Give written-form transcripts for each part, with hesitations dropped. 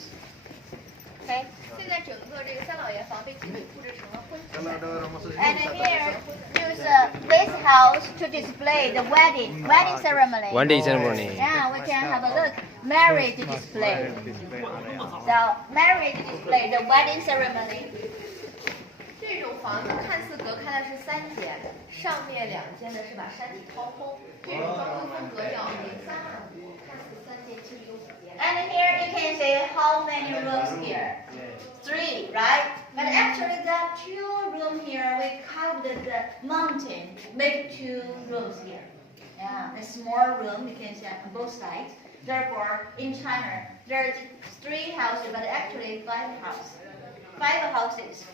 house. Okay. 现在整个这个三老爷房被基本布置成了婚庆赛。 And here, use this house to display the wedding ceremony. Wedding ceremony. Yeah, we can have a look. Marriage display. So marriage display, the wedding ceremony. 这种房子看似隔开的是3间，上面2间呢是把山体掏空。这种装修风格叫03万5，看似3间，其实有5间。 And here you can see how many rooms here. 3, right? But actually there are 2 rooms here. We carved the mountain, make 2 rooms here. Yeah, a small room you can see on both sides. Therefore, in China, there are 3 houses, but actually 5 houses. 5 houses.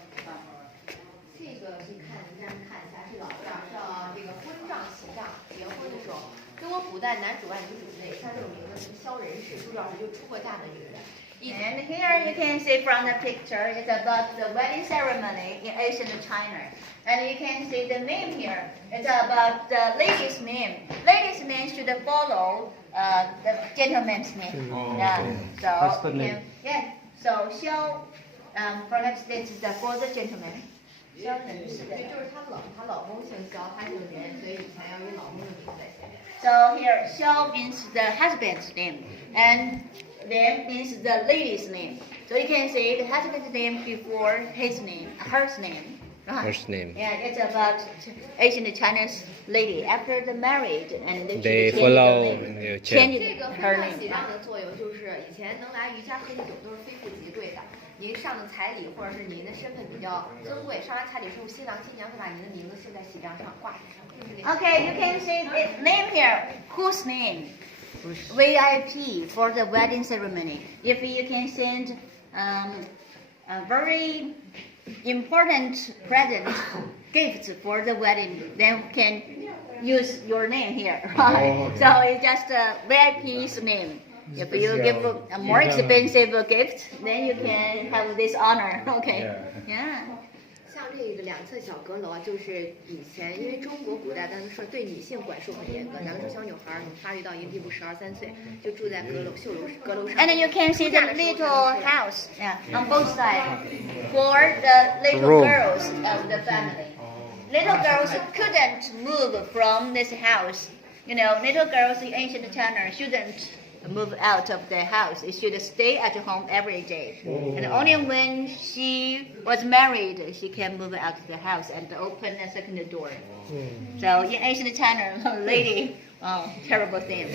这个可以看，您看一下，是老丈叫这个婚丈喜丈，结婚的时候，中国古代男主外女主内，像这种名字什么萧人氏，主要是就出过嫁的女人。 And here you can see from the picture, it's about the wedding ceremony in ancient China. And you can see the name here. It's about the lady's name. Lady's name should follow the gentleman's name. Yeah. So What's the name? Yeah. So Xiao, perhaps this is for the gentleman. 萧人氏的。对，就是她冷，她老公姓萧，她姓连，所以以前要以老公的名字在前面。 So here, Xiao means the husband's name, and Lian means the lady's name. So you can say the husband's name before his name, her name. Right? First name. Yeah, it's about ancient Chinese lady after the marriage, and They she follow changed 这个婚 her 丈喜 name. 丈的作用就是以前能来余家喝的酒都是非富即贵的，您上的彩礼或者是您的身份比较尊贵，上完彩礼之后，新郎新娘会把您的名字绣在喜帐上挂上。 Okay, you can see the name here. Whose name? VIP for the wedding ceremony. If you can send a very important present, gifts for the wedding, then we can use your name here. Right? So it's just a VIP's name. If you give a more expensive gift, then you can have this honor. Okay. Yeah. 像这个2侧小阁楼啊，就是以前因为中国古代当时说对女性管束很严格，咱们说小女孩儿你发育到一定地步12、13岁，就住在阁楼上。 And then you can see the little house, yeah, on both sides for the little girls of the family. Little girls couldn't move from this house. You know, little girls in ancient China shouldn't move out of the house. It should stay at home every day. And only when she was married, she can move out of the house and open a second door. So in ancient China, a lady, oh, terrible thing.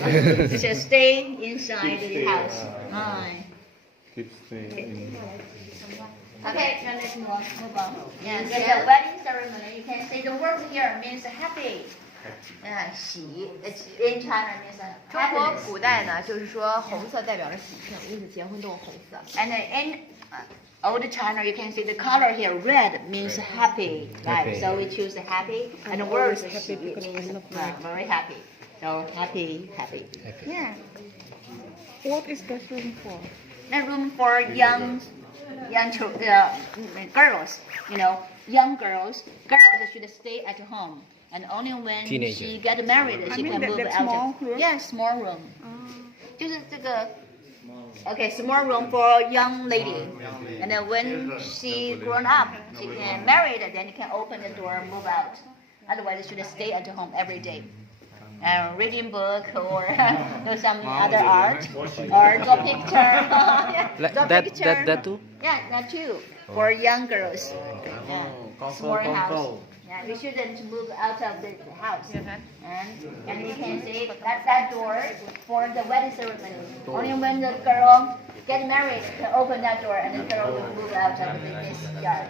She should stay inside the house. Okay, now let's move on. Yeah, the wedding ceremony, you can see the word here means happy. 喜 it's in China means 中国 happiness. 古代呢，就是说红色代表着喜庆，因此结婚都用红色。 And in old China, you can see the color here, red means happy, right? Happy. So we choose the happy, and the word happy means very happy. So happy. Yeah. What is that room for? The room for young girls, you know, young girls. Girls should stay at home. And only when Teenager. she get married, she mean can that- move that out. small room? Yeah, small room. 就是这个 Okay, small room for young lady. And then when she grown up, she can marry, then you can open the door and move out. Otherwise, she should stay at home every day. Reading book or do some other art or draw picture. Yeah, draw picture. That too? Yeah, that too. For young girls. Yeah. Small house. Yeah, you shouldn't move out of the house. And you can see that door for the wedding ceremony. Only when the girl get married, can open that door and the girl will move out of this yard.